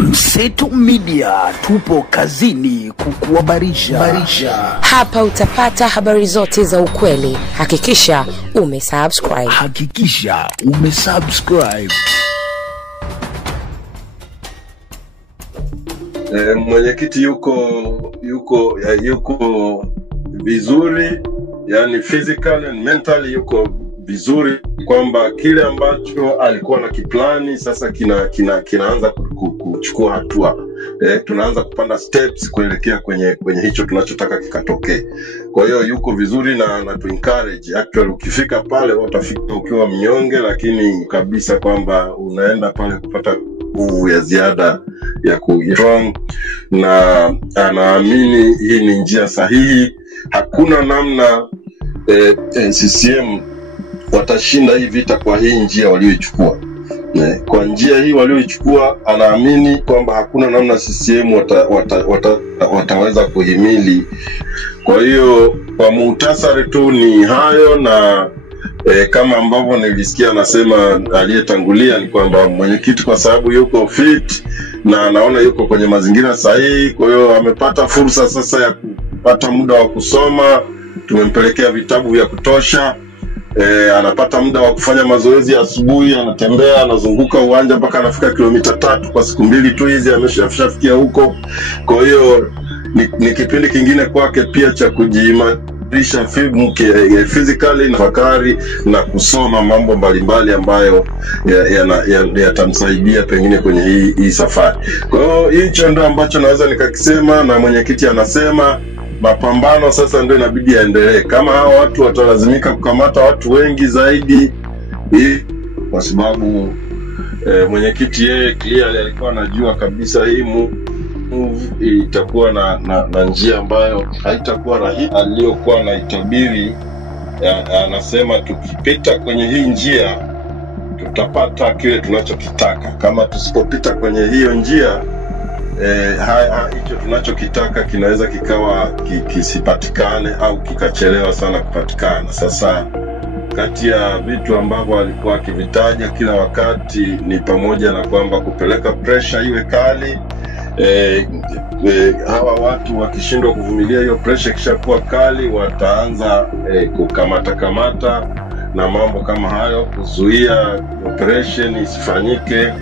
Mseto Media, tupo kazini kukuhabarisha. Hapa utapata habari zote za ukweli. Hakikisha umesubscribe. Mwenyekiti yuko vizuri, yani physically and mentally yuko vizuri, kwamba kile ambacho alikuwa na kiplani sasa kinaanza kuchukua hatua. Tunaanza kupanda steps kuelekea kwenye hicho tunachotaka kikatokee. Kwa hiyo yuko vizuri na tu encourage. Actually ukifika pale utafika ukiwa mnyonge, lakini kabisa kwamba unaenda pale kupata nguvu ya ziada ya ku-strong, na anaamini hii ni njia sahihi. Hakuna namna CCM watashinda hii vita kwa hii njia walioichukua. Kwa njia hii walioichukua, anaamini kwamba hakuna namna CCM wataweza kuhimili. Kwa hiyo kwa muhtasari tu ni hayo, na kama ambavyo nilisikia anasema aliyetangulia ni kwamba mwenyekiti kwa sababu yuko fit na anaona yuko kwenye mazingira sahihi, kwa hiyo amepata fursa sasa ya kupata muda wa kusoma. Tumempelekea vitabu vya kutosha. Anapata muda wa kufanya mazoezi ya asubuhi, anatembea, anazunguka uwanja mpaka anafika kilomita 3 kwa siku 2 tu hizi ameshafikia huko. Kwa hiyo ni kipindi kingine kwake pia cha kujiimarisha physically, na fakari na kusoma mambo mbalimbali ambayo yatamsaidia pengine kwenye hii safari. Kwa hiyo hicho ndio ambacho naweza nikakisema, na mwenyekiti anasema mapambano sasa ndio inabidi yaendelee. Kama hao watu watalazimika kukamata watu wengi zaidi, kwa sababu mwenyekiti yeye clearly alikuwa anajua kabisa hii move itakuwa na njia ambayo haitakuwa rahisi aliyokuwa anaitabiri. Anasema tukipita kwenye hii njia tutapata kile tunachokitaka. Kama tusipopita kwenye hiyo njia, hicho tunachokitaka kinaweza kikawa kisipatikane au kikachelewa sana kupatikana. Sasa kati ya vitu ambavyo alikuwa akivitaja kila wakati ni pamoja na kwamba kupeleka pressure iwe kali. Hawa watu wakishindwa kuvumilia hiyo pressure kishakuwa kali, wataanza kukamata na mambo kama hayo, kuzuia operation isifanyike.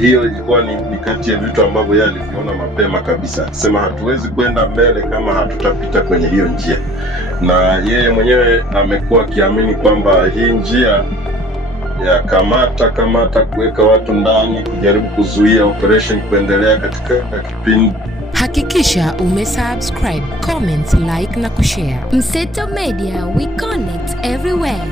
Hiyo ilikuwa ni kati ya vitu ambavyo yeye aliviona mapema kabisa. Sema hatuwezi kwenda mbele kama hatutapita kwenye hiyo njia, na yeye mwenyewe amekuwa akiamini kwamba hii njia ya kamata kuweka watu ndani, kujaribu kuzuia operation kuendelea katika kipindi. Hakikisha umesubscribe, comment, like na kushare. Mseto Media, we connect everywhere.